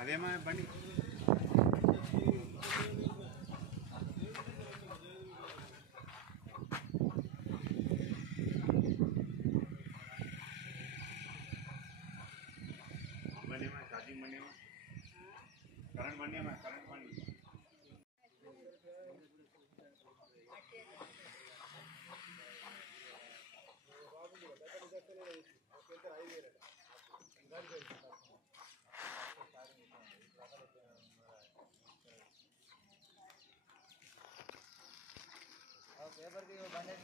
అదేమా బండి चार्जिंग बनी करंट बनी करंट बनी पेपर की बने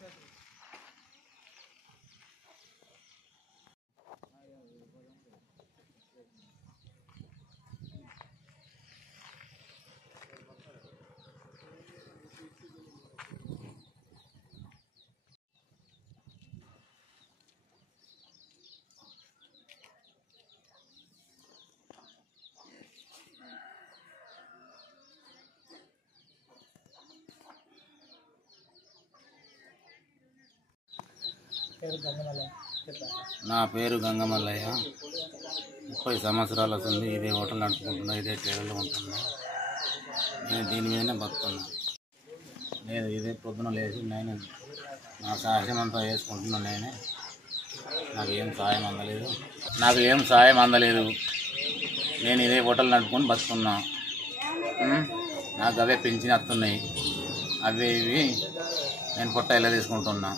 నా పేరు గంగమల్లయ్య. 30 సంవత్సరాలు అవుతుంది. ఇదే హోటల్ నడుపుకుంటున్నా, ఇదే టేబుల్లో ఉంటున్నా. నేను దీని మీదనే బతుకున్నా. నేను ఇదే పొద్దున లేచి నేను నా సాహసం అంతా వేసుకుంటున్నా. నాకు ఏం సాయం అందలేదు. నేను ఇదే హోటల్ నడుపుకొని బతుకున్నా. నాకు అవే పెంచిన వస్తున్నాయి. అవి ఇవి నేను పొట్ట ఇలా తీసుకుంటున్నా.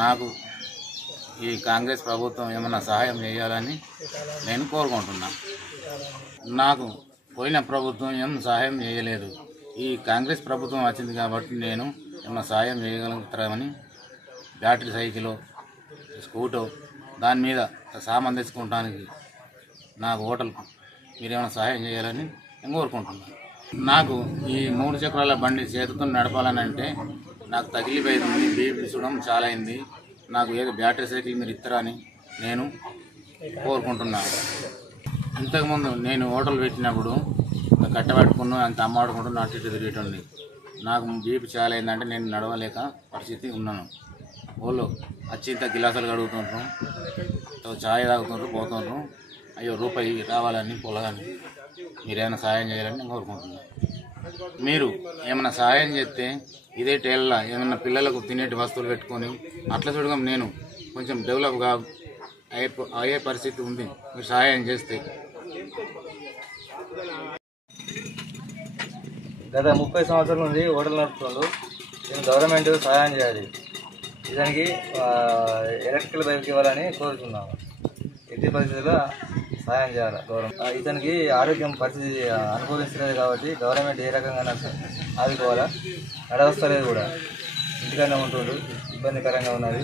నాకు ఈ కాంగ్రెస్ ప్రభుత్వం ఏమన్నా సహాయం చేయాలని నేను కోరుకుంటున్నా. నాకు పోయిన ప్రభుత్వం ఏం సహాయం చేయలేదు. ఈ కాంగ్రెస్ ప్రభుత్వం వచ్చింది కాబట్టి నేను ఏమన్నా సహాయం చేయగలుగుతామని బ్యాటరీ సైకిల్, స్కూటో దాని మీద సామాన్ తెచ్చుకోవడానికి నాకు హోటల్కు మీరేమైనా సహాయం చేయాలని నేను కోరుకుంటున్నాను. నాకు ఈ 3 చక్రాల బండి చేతితో నడపాలని అంటే నాకు తగిలిపోయింది. బీపీ చూడడం చాలా అయింది. నాకు ఏదో బ్యాటరీ సైకిల్ మీరు ఇస్తారా అని నేను కోరుకుంటున్నాను. ఇంతకుముందు నేను హోటల్ పెట్టినప్పుడు కట్టబెట్టుకున్నాను, అంత అమ్మాడుకుంటున్నా, అటు ఇటు తిరిగేటండి. నాకు బీపీ చాలా అయిందంటే నేను నడవలేక పరిస్థితి ఉన్నాను. వాళ్ళు వచ్చి ఇంత గిలాసాలు కడుగుతుంటారు, ఛాయ్ తాగుతుంటారు, పోతుంటారు. అయ్యో రూపాయి రావాలని పొలగాని మీరేమైనా సహాయం చేయాలని నేను కోరుకుంటున్నాను. మీరు ఏమైనా సహాయం చేస్తే ఇదే టైల్లో ఏమైనా పిల్లలకు తినేటి వస్తువులు పెట్టుకొని అట్లా చూడగా నేను కొంచెం డెవలప్గా అయ్యే పరిస్థితి ఉంది. మీరు సహాయం చేస్తే. గత 30 సంవత్సరాల నుండి హోటల్ నడుపుతున్నారు. దీన్ని గవర్నమెంట్ సహాయం చేయాలి. దానికి ఎలక్ట్రికల్ బైక్ ఇవ్వాలని కోరుతున్నాము. ఎట్టి పరిస్థితుల్లో సహాయం చేయాలి గవర్నమెంట్. ఇతనికి ఆరోగ్యం పరిస్థితి అనుకూలించలేదు కాబట్టి గవర్నమెంట్ ఏ రకంగా ఆదుకోవాలా. నడవస్తలేదు కూడా, ఇంటికన్నా ఉంటుండు, ఇబ్బందికరంగా ఉన్నది.